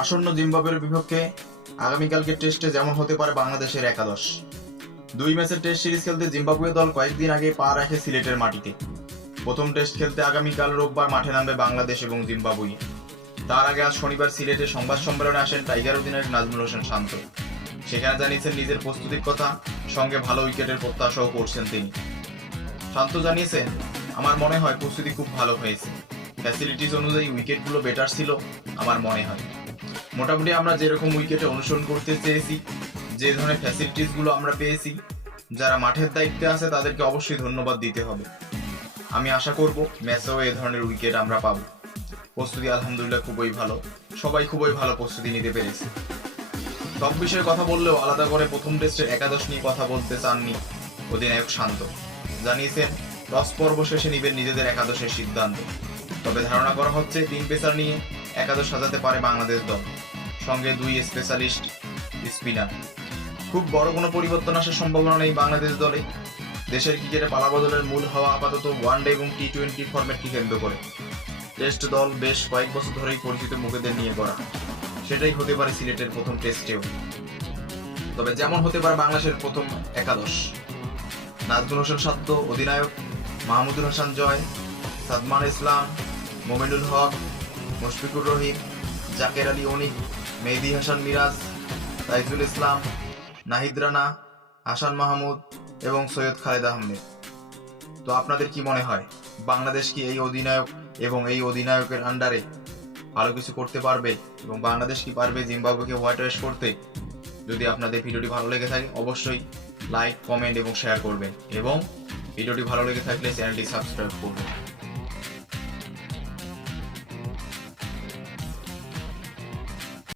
আসন্ন জিম্বাবুয়ের বিপক্ষে আগামীকালকে টেস্টে যেমন হতে পারে বাংলাদেশের একাদশ। 2 ম্যাচের টেস্ট সিরিজ খেলতে জিম্বাবুয়ে দল কয়েকদিন আগে পা রাখে সিলেটের মাটিতে। প্রথম টেস্ট খেলতে আগামীকাল রোববার মাঠে নামবে বাংলাদেশ এবং জিম্বাবুয়ে। তার আগে আজ শনিবার সিলেটে সংবাদ সম্মেলনে আসেন টাইগার অধিনায়ক নাজমুল হোসেন শান্ত। সেখানে জানিয়েছেন নিজের প্রস্তুতির কথা, সঙ্গে ভালো উইকেটের প্রত্যাশাও করছেন তিনি। শান্ত জানিয়েছেন, আমার মনে হয় প্রস্তুতি খুব ভালো হয়েছে। ফ্যাসিলিটিস অনুযায়ী উইকেটগুলো বেটার ছিল আমার মনে হয়। মোটামুটি আমরা যেরকম উইকেটে অনুসরণ করতে চেয়েছি, যে ধরনের ফ্যাসিলিটিসগুলো আমরা পেয়েছি, যারা মাঠের দায়িত্বে আছে তাদেরকে অবশ্যই ধন্যবাদ দিতে হবে। আমি আশা করব ম্যাচেও এ ধরনের উইকেট আমরা পাবো। প্রস্তুতি আলহামদুলিল্লাহ খুবই ভালো, সবাই খুবই ভালো প্রস্তুতি নিতে পেরেছে। সব বিষয়ে কথা বললেও আলাদা করে প্রথম টেস্টের একাদশ নিয়ে কথা বলতে চাননি অধিনায়ক শান্ত। জানিয়েছেন টস পর্ব শেষে নিবেন নিজেদের একাদশের সিদ্ধান্ত। তবে ধারণা করা হচ্ছে 3 পেসার নিয়ে একাদশ সাজাতে পারে বাংলাদেশ দল, সঙ্গে 2 স্পেশালিস্ট স্পিনার। খুব বড় কোনো পরিবর্তন আসার সম্ভাবনা নেই বাংলাদেশ দলে। দেশের ক্রিকেটে পালাবদলের মূল হওয়া আপাতত ওয়ানডে এবং টি-20 ফরম্যাটকে কেন্দ্র করে। টেস্ট দল বেশ কয়েক বছর ধরেই পরিচিত মুখেদের নিয়ে করা, সেটাই হতে পারে সিলেটের প্রথম টেস্টেও। তবে যেমন হতে পারে বাংলাদেশের প্রথম একাদশ: নাজমুল হোসেন শান্ত অধিনায়ক, মাহমুদুল হাসান জয়, সাদমান ইসলাম, মোমিনুল হক, মুশফিকুর রহিম, জাকের আলী অনিক, মেহেদী হাসান মিরাজ, তাইজুল ইসলাম, নাহিদ রানা, হাসান মাহমুদ এবং সৈয়দ খালেদ আহমেদ। তো আপনাদের কি মনে হয়, বাংলাদেশ কি এই অধিনায়ক এবং এই অধিনায়কের আন্ডারে ভালো কিছু করতে পারবে এবং বাংলাদেশ কি পারবে জিম্বাবুয়েকে হোয়াইট ওয়াশ করতে? যদি আপনাদের ভিডিওটি ভালো লেগে থাকে অবশ্যই লাইক, কমেন্ট এবং শেয়ার করবেন, এবং ভিডিওটি ভালো লেগে থাকলে চ্যানেলটি সাবস্ক্রাইব করবেন।